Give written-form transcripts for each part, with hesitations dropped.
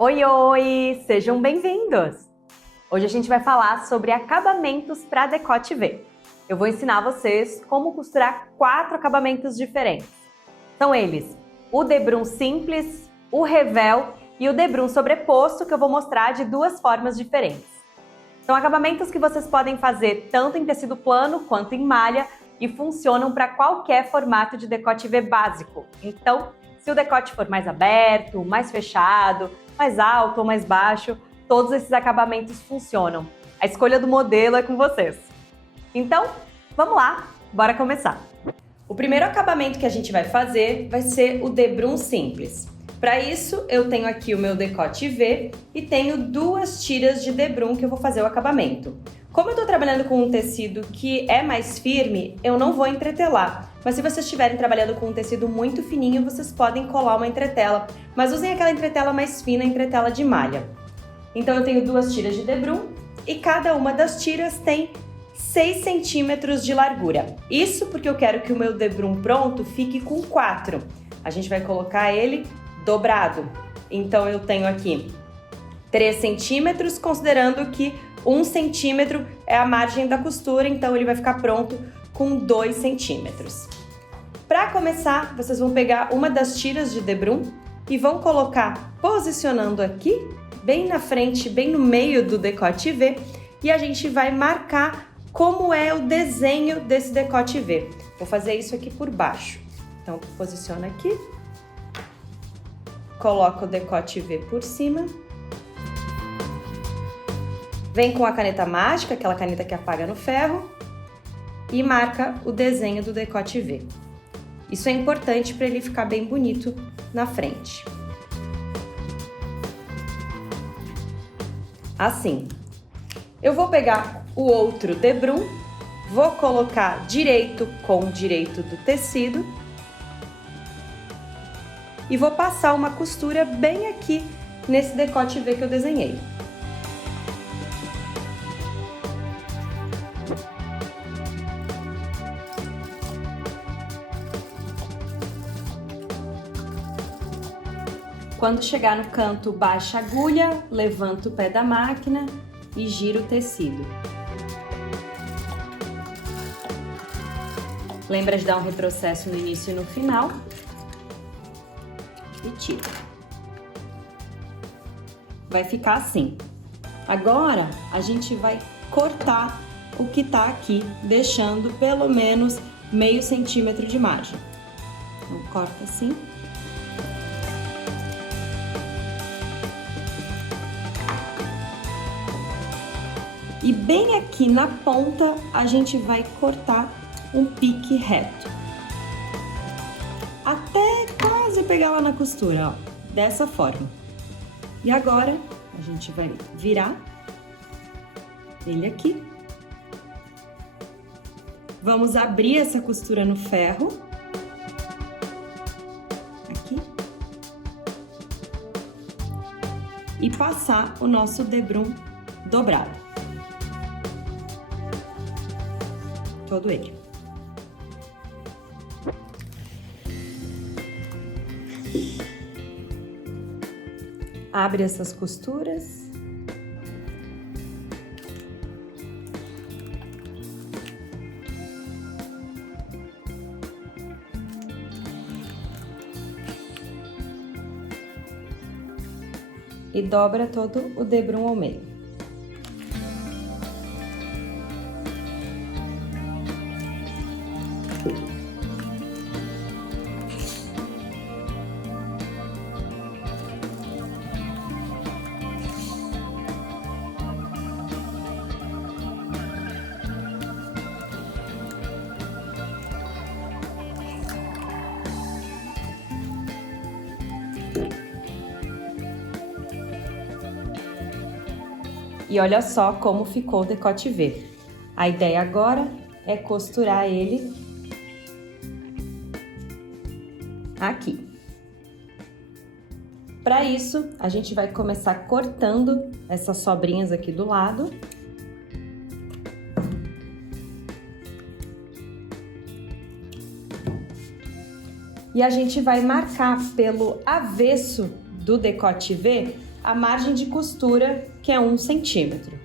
Oi, oi! Sejam bem-vindos! Hoje a gente vai falar sobre acabamentos para decote V. Eu vou ensinar vocês como costurar 4 acabamentos diferentes. São eles o debrum simples, o revel e o debrum sobreposto, que eu vou mostrar de 2 formas diferentes. São acabamentos que vocês podem fazer tanto em tecido plano quanto em malha e funcionam para qualquer formato de decote V básico. Então, se o decote for mais aberto, mais fechado, mais alto ou mais baixo, todos esses acabamentos funcionam. A escolha do modelo é com vocês. Então, vamos lá, bora começar! O primeiro acabamento que a gente vai fazer vai ser o debrum simples. Para isso, eu tenho aqui o meu decote V e tenho 2 tiras de debrum que eu vou fazer o acabamento. Como eu estou trabalhando com um tecido que é mais firme, eu não vou entretelar. Mas se vocês estiverem trabalhando com um tecido muito fininho, vocês podem colar uma entretela. Mas usem aquela entretela mais fina, entretela de malha. Então eu tenho 2 tiras de debrum e cada uma das tiras tem 6 centímetros de largura. Isso porque eu quero que o meu debrum pronto fique com 4. A gente vai colocar ele dobrado. Então eu tenho aqui 3 centímetros, considerando que 1 centímetro é a margem da costura, então ele vai ficar pronto com 2 centímetros. Para começar, vocês vão pegar uma das tiras de debrum e vão colocar posicionando aqui, bem na frente, bem no meio do decote V, e a gente vai marcar como é o desenho desse decote V. Vou fazer isso aqui por baixo. Então, posiciona aqui, coloca o decote V por cima. Vem com a caneta mágica, aquela caneta que apaga no ferro, e marca o desenho do decote V. Isso é importante para ele ficar bem bonito na frente. Assim. Eu vou pegar o outro debrum, vou colocar direito com direito do tecido e vou passar uma costura bem aqui nesse decote V que eu desenhei. Quando chegar no canto, baixa a agulha, levanta o pé da máquina e gira o tecido. Lembra de dar um retrocesso no início e no final. E tira. Vai ficar assim. Agora, a gente vai cortar o que tá aqui, deixando pelo menos meio centímetro de margem. Então, corta assim. E bem aqui na ponta, a gente vai cortar um pique reto. Até quase pegar lá na costura, ó, dessa forma. E agora, a gente vai virar ele aqui. Vamos abrir essa costura no ferro. Aqui. E passar o nosso debrum dobrado. Todo ele. Abre essas costuras. E dobra todo o debrum ao meio. E olha só como ficou o decote V. A ideia agora é costurar ele aqui. Para isso, a gente vai começar cortando essas sobrinhas aqui do lado. E a gente vai marcar pelo avesso do decote V a margem de costura, que é 1 centímetro.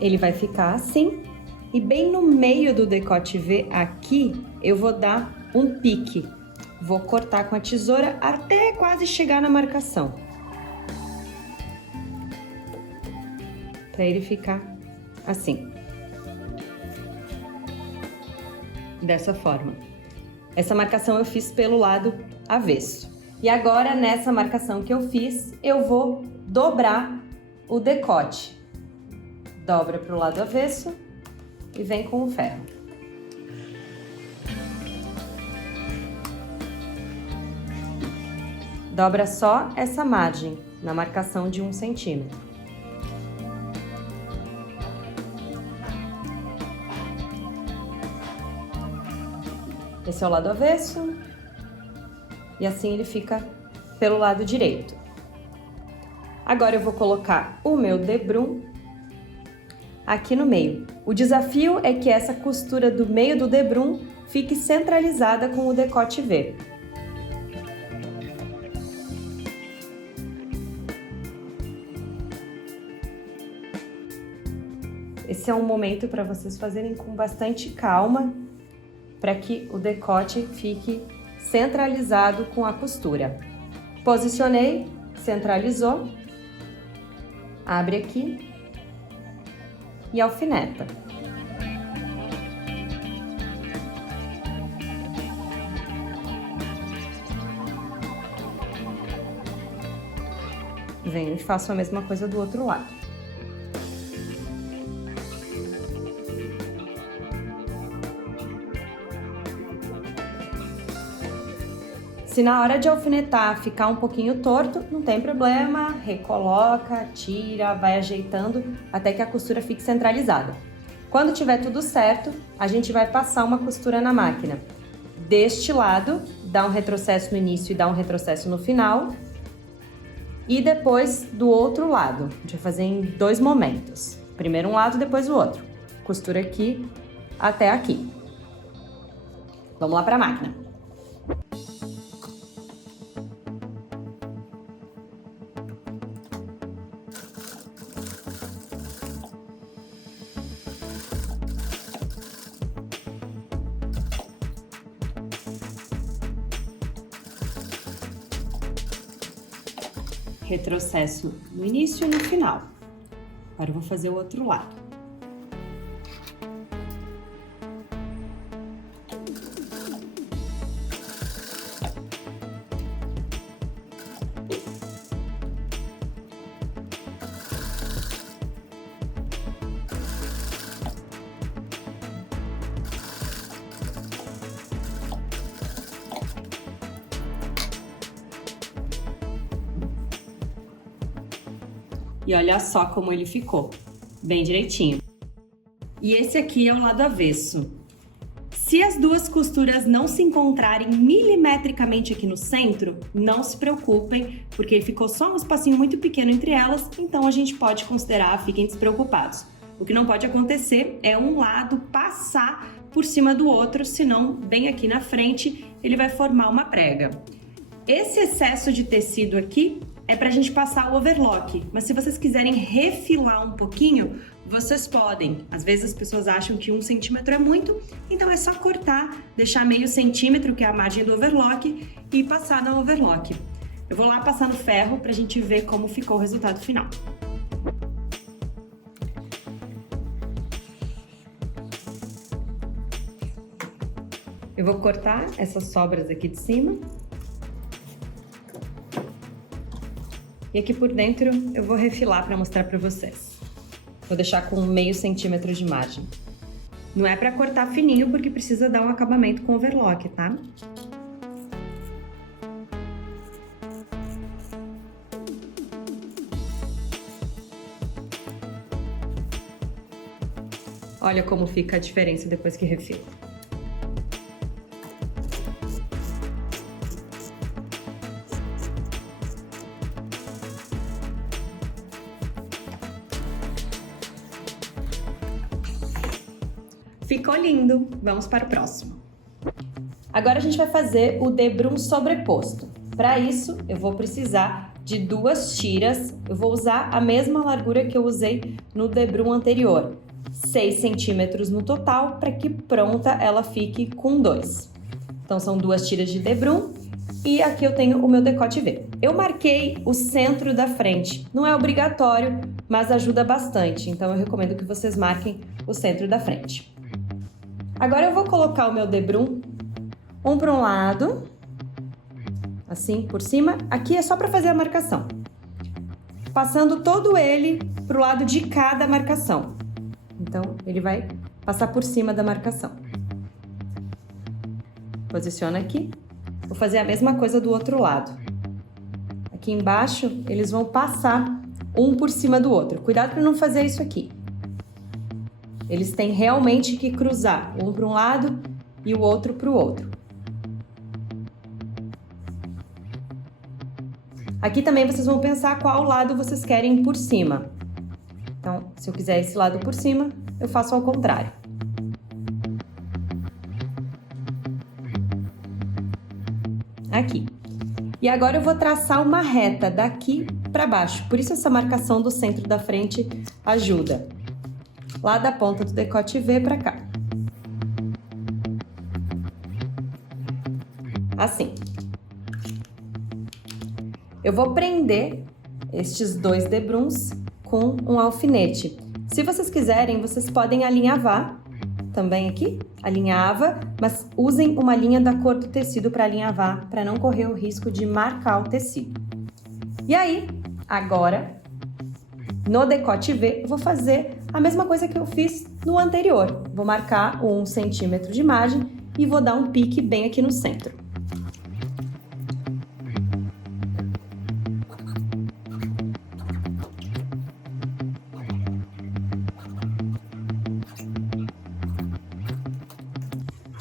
Ele vai ficar assim, e bem no meio do decote V aqui, eu vou dar um pique. Vou cortar com a tesoura até quase chegar na marcação. Para ele ficar assim. Dessa forma. Essa marcação eu fiz pelo lado avesso. E agora, nessa marcação que eu fiz, eu vou dobrar o decote. Dobra para o lado avesso e vem com o ferro. Dobra só essa margem, na marcação de 1 centímetro. Esse é o lado avesso, e assim ele fica pelo lado direito. Agora eu vou colocar o meu debrum aqui no meio. O desafio é que essa costura do meio do debrum fique centralizada com o decote V. Esse é um momento para vocês fazerem com bastante calma, para que o decote fique centralizado com a costura. Posicionei, centralizou, abre aqui e alfineta. Venho e faço a mesma coisa do outro lado. Se na hora de alfinetar ficar um pouquinho torto, não tem problema, recoloca, tira, vai ajeitando até que a costura fique centralizada. Quando tiver tudo certo, a gente vai passar uma costura na máquina. Deste lado, dá um retrocesso no início e dá um retrocesso no final. E depois do outro lado, a gente vai fazer em 2 momentos. Primeiro um lado, depois o outro. Costura aqui até aqui. Vamos lá para a máquina. Retrocesso no início e no final. Agora eu vou fazer o outro lado. E olha só como ele ficou, bem direitinho. E esse aqui é o lado avesso. Se as duas costuras não se encontrarem milimetricamente aqui no centro, não se preocupem, porque ele ficou só um espacinho muito pequeno entre elas, então a gente pode considerar, fiquem despreocupados. O que não pode acontecer é um lado passar por cima do outro, senão bem aqui na frente ele vai formar uma prega. Esse excesso de tecido aqui é para a gente passar o overlock, mas se vocês quiserem refilar um pouquinho, vocês podem. Às vezes as pessoas acham que 1 centímetro é muito, então é só cortar, deixar meio centímetro, que é a margem do overlock, e passar na overlock. Eu vou lá passar no ferro para a gente ver como ficou o resultado final. Eu vou cortar essas sobras aqui de cima. E aqui por dentro eu vou refilar para mostrar para vocês. Vou deixar com meio centímetro de margem. Não é para cortar fininho porque precisa dar um acabamento com overlock, tá? Olha como fica a diferença depois que refila. Ficou lindo! Vamos para o próximo. Agora a gente vai fazer o debrum sobreposto. Para isso, eu vou precisar de 2 tiras. Eu vou usar a mesma largura que eu usei no debrum anterior. 6 centímetros no total, para que pronta ela fique com 2. Então, são 2 tiras de debrum e aqui eu tenho o meu decote V. Eu marquei o centro da frente. Não é obrigatório, mas ajuda bastante. Então, eu recomendo que vocês marquem o centro da frente. Agora, eu vou colocar o meu debrum um para um lado, assim, por cima. Aqui é só para fazer a marcação. Passando todo ele para o lado de cada marcação. Então, ele vai passar por cima da marcação. Posiciona aqui. Vou fazer a mesma coisa do outro lado. Aqui embaixo, eles vão passar um por cima do outro. Cuidado para não fazer isso aqui. Eles têm realmente que cruzar, um para um lado e o outro para o outro. Aqui também vocês vão pensar qual lado vocês querem por cima. Então, se eu quiser esse lado por cima, eu faço ao contrário. Aqui. E agora eu vou traçar uma reta daqui para baixo. Por isso essa marcação do centro da frente ajuda. Lá da ponta do decote V para cá. Assim. Eu vou prender estes 2 debruns com um alfinete. Se vocês quiserem, vocês podem alinhavar também aqui, alinhava, mas usem uma linha da cor do tecido para alinhavar, para não correr o risco de marcar o tecido. E aí, agora, no decote V, eu vou fazer a mesma coisa que eu fiz no anterior. Vou marcar 1 centímetro de margem e vou dar um pique bem aqui no centro.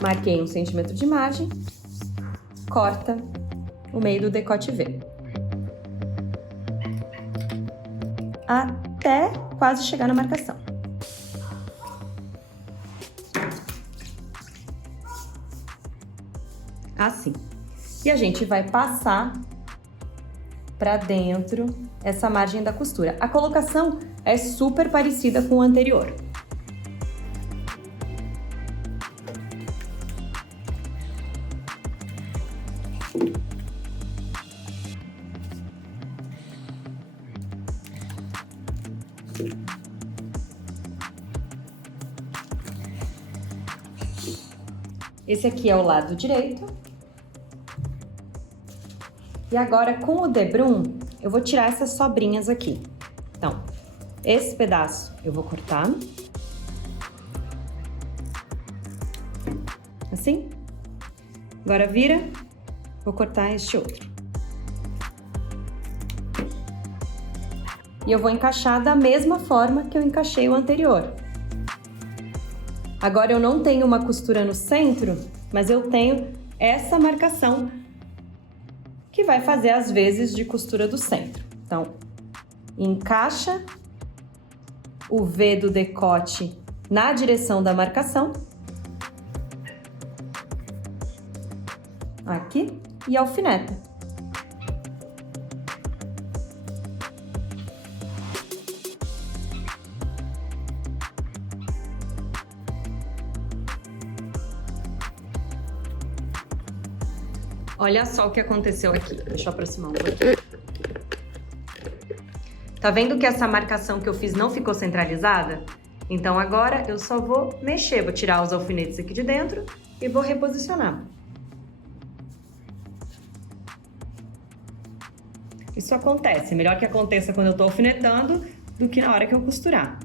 Marquei 1 centímetro de margem, corta o meio do decote V. Até quase chegar na marcação. Assim. E a gente vai passar para dentro essa margem da costura. A colocação é super parecida com o anterior. Esse aqui é o lado direito. E agora, com o debrum, eu vou tirar essas sobrinhas aqui. Então, esse pedaço eu vou cortar. Assim. Agora vira, vou cortar este outro. E eu vou encaixar da mesma forma que eu encaixei o anterior. Agora eu não tenho uma costura no centro, mas eu tenho essa marcação que vai fazer as vezes de costura do centro. Então, encaixa o V do decote na direção da marcação. Aqui e alfineta. Olha só o que aconteceu aqui. Deixa eu aproximar um pouquinho. Tá vendo que essa marcação que eu fiz não ficou centralizada? Então agora eu só vou mexer, vou tirar os alfinetes aqui de dentro e vou reposicionar. Isso acontece, melhor que aconteça quando eu tô alfinetando do que na hora que eu costurar.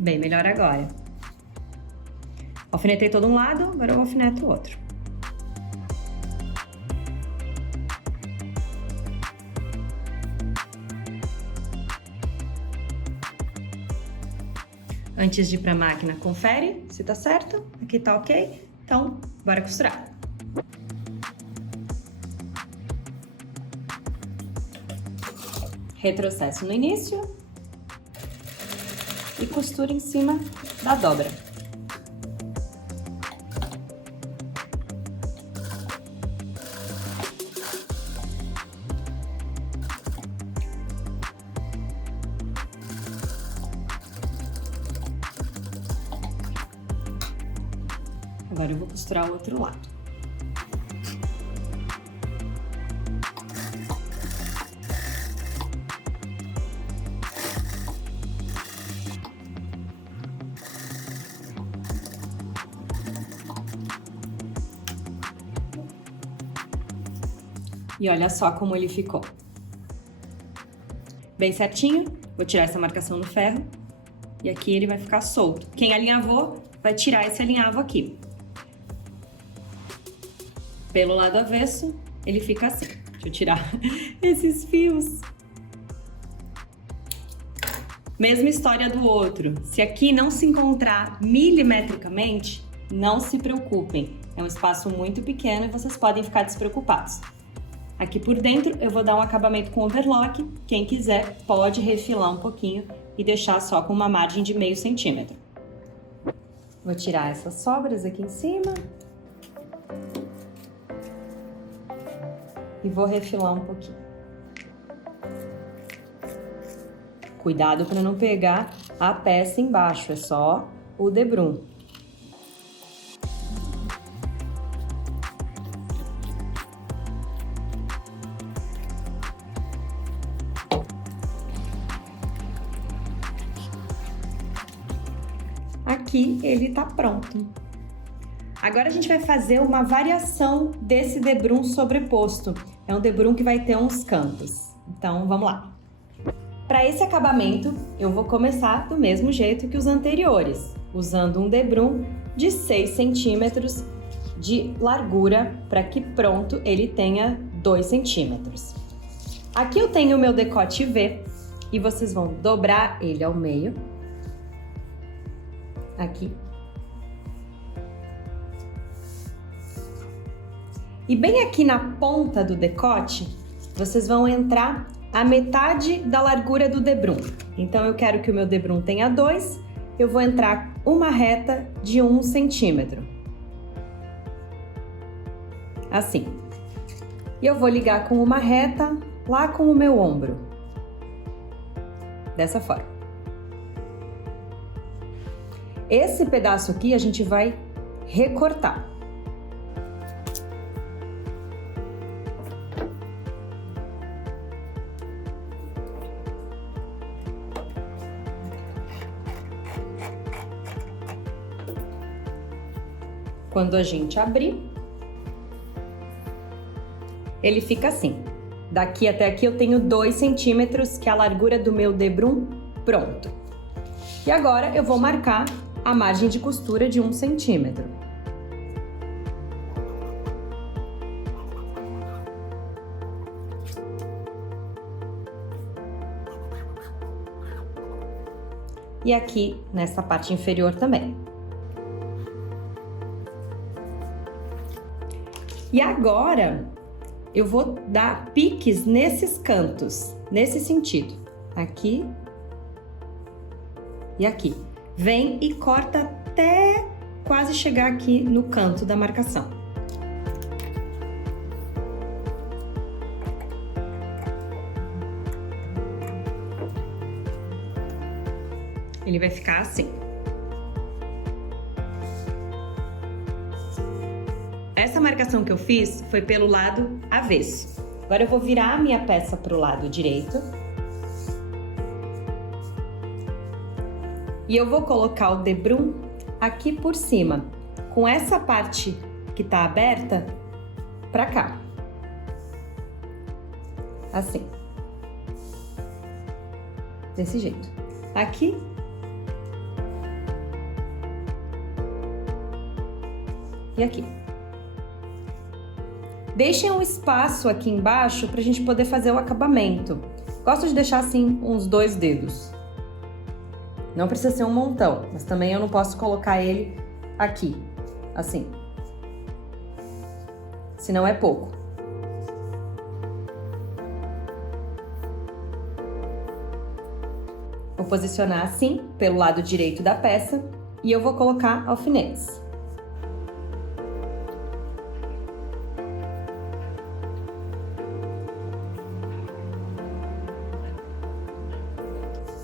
Bem melhor agora. Alfinetei todo um lado, agora eu alfineto o outro. Antes de ir para a máquina, confere se tá certo. Aqui tá ok. Então, bora costurar. Retrocesso no início e costura em cima da dobra. Agora eu vou costurar o outro lado. E olha só como ele ficou. Bem certinho. Vou tirar essa marcação no ferro. E aqui ele vai ficar solto. Quem alinhavou vai tirar esse alinhavo aqui. Pelo lado avesso, ele fica assim. Deixa eu tirar esses fios. Mesma história do outro. Se aqui não se encontrar milimetricamente, não se preocupem. É um espaço muito pequeno e vocês podem ficar despreocupados. Aqui por dentro eu vou dar um acabamento com overlock. Quem quiser pode refilar um pouquinho e deixar só com uma margem de meio centímetro. Vou tirar essas sobras aqui em cima. E vou refilar um pouquinho. Cuidado para não pegar a peça embaixo, é só o debrum. Aqui ele tá pronto. Agora a gente vai fazer uma variação desse debrum sobreposto. É um debrum que vai ter uns cantos. Então, vamos lá. Para esse acabamento, eu vou começar do mesmo jeito que os anteriores, usando um debrum de 6 centímetros de largura, para que pronto ele tenha 2 centímetros. Aqui eu tenho o meu decote V e vocês vão dobrar ele ao meio. Aqui. E bem aqui na ponta do decote, vocês vão entrar a metade da largura do debrum. Então, eu quero que o meu debrum tenha 2, eu vou entrar uma reta de 1 centímetro. Assim. E eu vou ligar com uma reta lá com o meu ombro. Dessa forma. Esse pedaço aqui a gente vai recortar. Quando a gente abrir, ele fica assim. Daqui até aqui eu tenho 2 centímetros, que é a largura do meu debrum pronto. E agora eu vou marcar a margem de costura de 1 centímetro. E aqui nessa parte inferior também. E agora eu vou dar piques nesses cantos, nesse sentido. Aqui e aqui. Vem e corta até quase chegar aqui no canto da marcação. Ele vai ficar assim. Essa marcação que eu fiz foi pelo lado avesso. Agora eu vou virar a minha peça para o lado direito. E eu vou colocar o debrum aqui por cima, com essa parte que tá aberta para cá. Assim. Desse jeito. Aqui. E aqui. Deixem um espaço aqui embaixo para a gente poder fazer o acabamento. Gosto de deixar assim uns 2 dedos. Não precisa ser um montão, mas também eu não posso colocar ele aqui, assim. Senão é pouco. Vou posicionar assim, pelo lado direito da peça, e eu vou colocar alfinetes.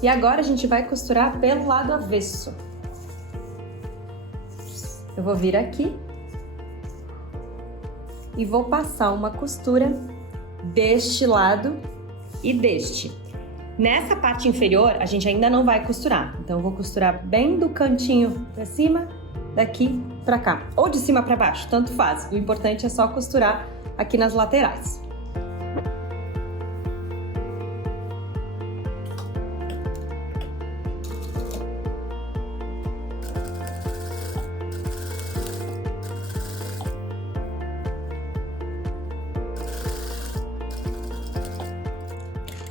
E agora a gente vai costurar pelo lado avesso. Eu vou vir aqui e vou passar uma costura deste lado e deste. Nessa parte inferior, a gente ainda não vai costurar. Então, eu vou costurar bem do cantinho pra cima, daqui pra cá. Ou de cima pra baixo, tanto faz. O importante é só costurar aqui nas laterais.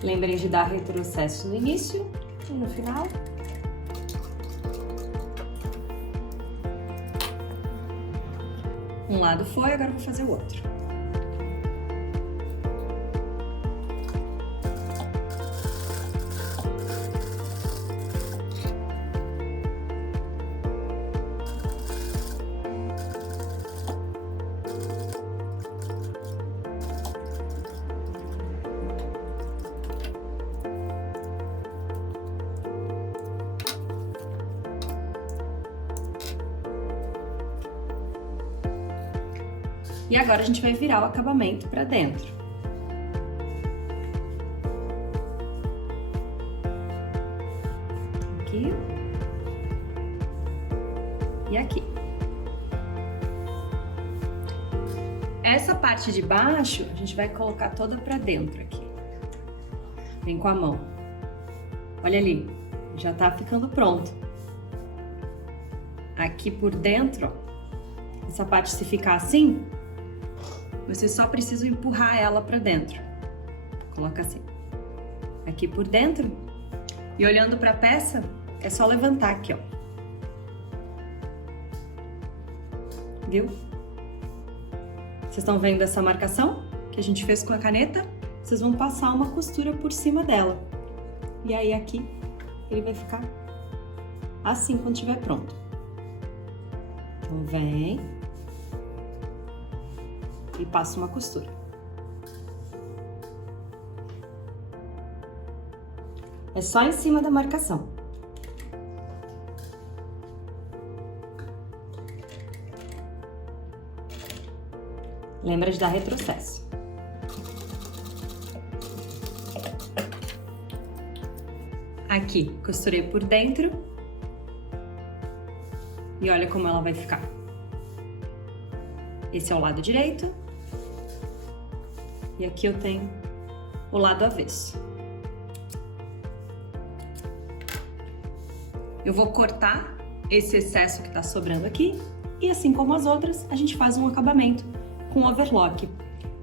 Lembrem de dar retrocesso no início e no final. Um lado foi, agora eu vou fazer o outro. E agora a gente vai virar o acabamento para dentro. Aqui. E aqui. Essa parte de baixo, a gente vai colocar toda para dentro aqui. Vem com a mão. Olha ali, já tá ficando pronto. Aqui por dentro, ó, essa parte se ficar assim, você só precisa empurrar ela para dentro. Coloca assim. Aqui por dentro. E olhando para a peça, é só levantar aqui, ó. Viu? Vocês estão vendo essa marcação que a gente fez com a caneta? Vocês vão passar uma costura por cima dela. E aí aqui ele vai ficar assim quando estiver pronto. Então vem e passa uma costura. É só em cima da marcação. Lembra de dar retrocesso. Aqui, costurei por dentro. E olha como ela vai ficar. Esse é o lado direito. E aqui eu tenho o lado avesso. Eu vou cortar esse excesso que tá sobrando aqui. E assim como as outras, a gente faz um acabamento com overlock.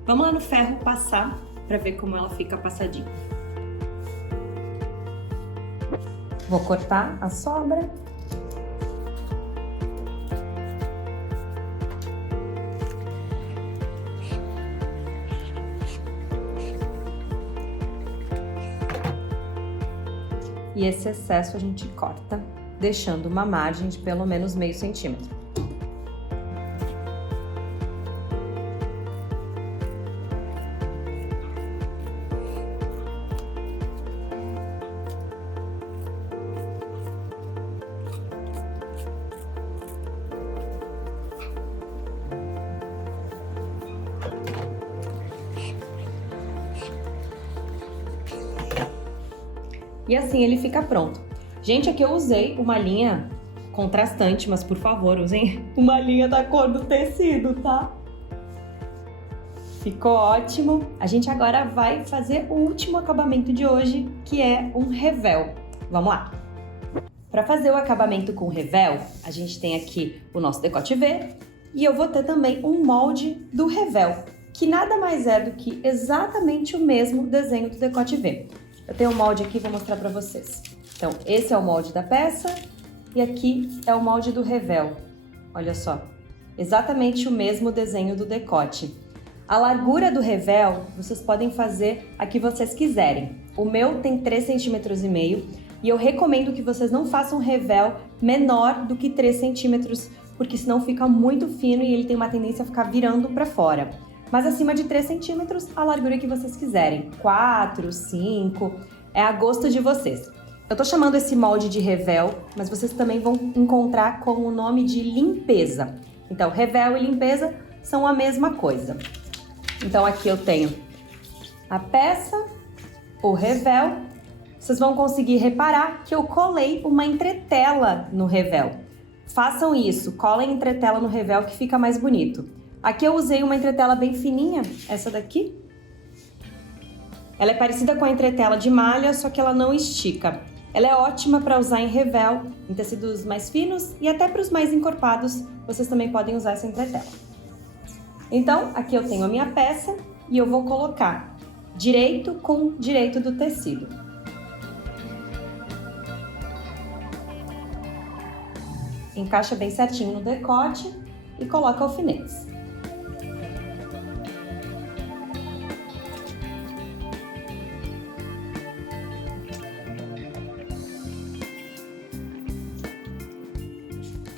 Vamos lá no ferro passar para ver como ela fica passadinha. Vou cortar a sobra. E esse excesso a gente corta, deixando uma margem de pelo menos meio centímetro. E assim ele fica pronto. Gente, aqui eu usei uma linha contrastante, mas por favor, usem uma linha da cor do tecido, tá? Ficou ótimo. A gente agora vai fazer o último acabamento de hoje, que é um revel. Vamos lá! Para fazer o acabamento com revel, a gente tem aqui o nosso decote V e eu vou ter também um molde do revel, que nada mais é do que exatamente o mesmo desenho do decote V. Eu tenho um molde aqui, vou mostrar para vocês. Então, esse é o molde da peça e aqui é o molde do revel. Olha só, exatamente o mesmo desenho do decote. A largura do revel, vocês podem fazer a que vocês quiserem. O meu tem 3,5 cm e eu recomendo que vocês não façam revel menor do que 3 centímetros, porque senão fica muito fino e ele tem uma tendência a ficar virando para fora. Mas acima de 3 centímetros, a largura que vocês quiserem. 4, 5, é a gosto de vocês. Eu tô chamando esse molde de revel, mas vocês também vão encontrar com o nome de limpeza. Então, revel e limpeza são a mesma coisa. Então, aqui eu tenho a peça, o revel. Vocês vão conseguir reparar que eu colei uma entretela no revel. Façam isso, colem entretela no revel que fica mais bonito. Aqui eu usei uma entretela bem fininha, essa daqui. Ela é parecida com a entretela de malha, só que ela não estica. Ela é ótima para usar em revel, em tecidos mais finos e até para os mais encorpados, vocês também podem usar essa entretela. Então, aqui eu tenho a minha peça e eu vou colocar direito com direito do tecido. Encaixa bem certinho no decote e coloca alfinetes.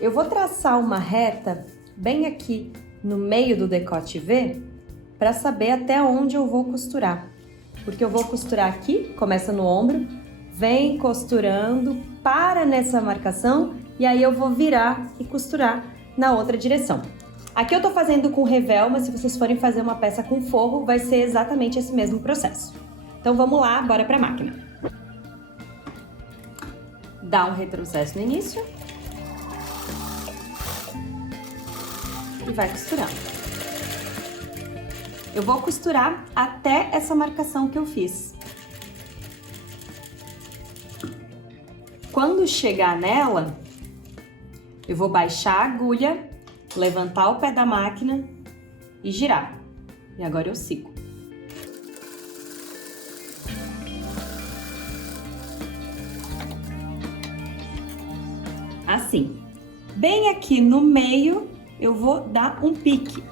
Eu vou traçar uma reta bem aqui no meio do decote V para saber até onde eu vou costurar. Porque eu vou costurar aqui, começa no ombro, vem costurando, para nessa marcação e aí eu vou virar e costurar na outra direção. Aqui eu tô fazendo com revel, mas se vocês forem fazer uma peça com forro, vai ser exatamente esse mesmo processo. Então vamos lá, bora pra máquina. Dá um retrocesso no início. E vai costurando. Eu vou costurar até essa marcação que eu fiz. Quando chegar nela, eu vou baixar a agulha, levantar o pé da máquina e girar. E agora eu sigo. Assim. Bem aqui no meio, eu vou dar um pique.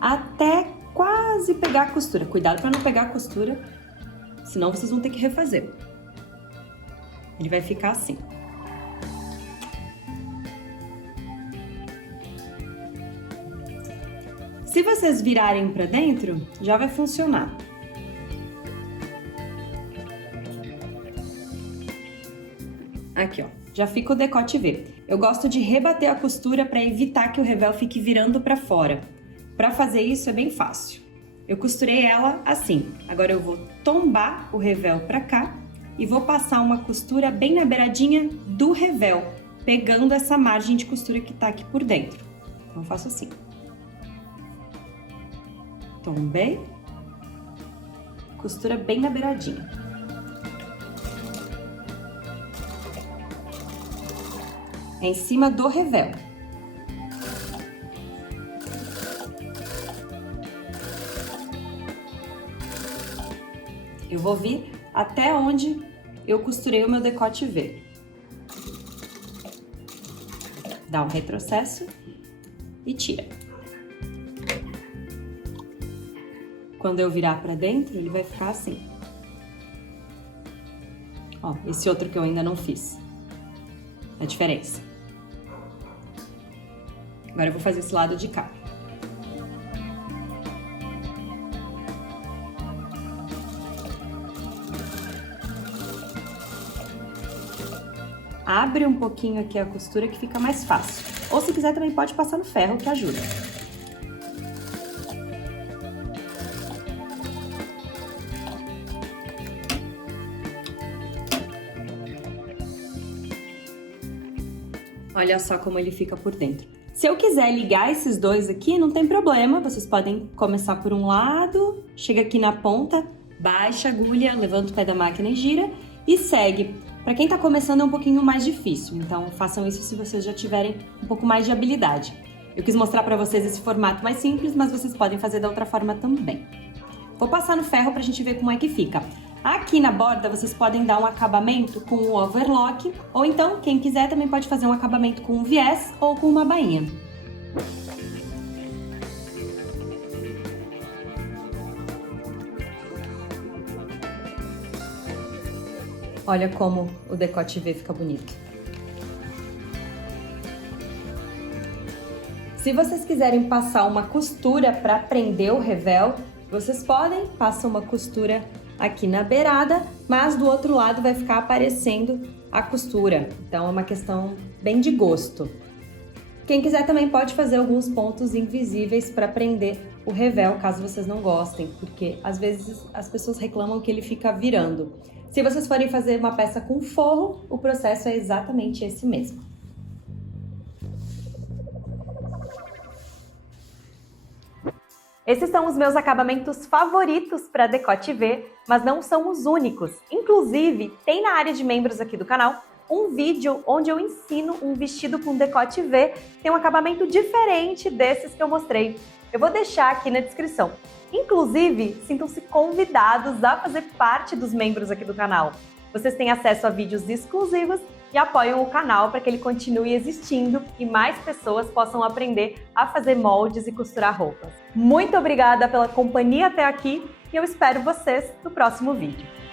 Até quase pegar a costura. Cuidado para não pegar a costura, senão vocês vão ter que refazer. Ele vai ficar assim. Se vocês virarem para dentro, já vai funcionar. Aqui, ó, já fica o decote V. Eu gosto de rebater a costura para evitar que o revel fique virando para fora. Para fazer isso é bem fácil. Eu costurei ela assim. Agora eu vou tombar o revel para cá e vou passar uma costura bem na beiradinha do revel, pegando essa margem de costura que tá aqui por dentro. Então eu faço assim. Tombei. Costura bem na beiradinha. Em cima do revel. Eu vou vir até onde eu costurei o meu decote V. Dá um retrocesso e tira. Quando eu virar pra dentro, ele vai ficar assim. Ó, esse outro que eu ainda não fiz. A diferença. Agora eu vou fazer esse lado de cá. Abre um pouquinho aqui a costura que fica mais fácil. Ou se quiser também pode passar no ferro que ajuda. Olha só como ele fica por dentro. Se eu quiser ligar esses dois aqui, não tem problema. Vocês podem começar por um lado, chega aqui na ponta, baixa a agulha, levanta o pé da máquina e gira e segue. Para quem tá começando é um pouquinho mais difícil, então façam isso se vocês já tiverem um pouco mais de habilidade. Eu quis mostrar para vocês esse formato mais simples, mas vocês podem fazer da outra forma também. Vou passar no ferro pra gente ver como é que fica. Aqui na borda vocês podem dar um acabamento com o overlock, ou então, quem quiser também pode fazer um acabamento com um viés ou com uma bainha. Olha como o decote V fica bonito. Se vocês quiserem passar uma costura para prender o revel, vocês podem passar uma costura aqui na beirada, mas do outro lado vai ficar aparecendo a costura. Então é uma questão bem de gosto. Quem quiser também pode fazer alguns pontos invisíveis para prender o revel, caso vocês não gostem, porque às vezes as pessoas reclamam que ele fica virando. Se vocês forem fazer uma peça com forro, o processo é exatamente esse mesmo. Esses são os meus acabamentos favoritos para decote V, mas não são os únicos. Inclusive, tem na área de membros aqui do canal um vídeo onde eu ensino um vestido com decote V, tem um acabamento diferente desses que eu mostrei. Eu vou deixar aqui na descrição. Inclusive, sintam-se convidados a fazer parte dos membros aqui do canal. Vocês têm acesso a vídeos exclusivos e apoiam o canal para que ele continue existindo e mais pessoas possam aprender a fazer moldes e costurar roupas. Muito obrigada pela companhia até aqui e eu espero vocês no próximo vídeo.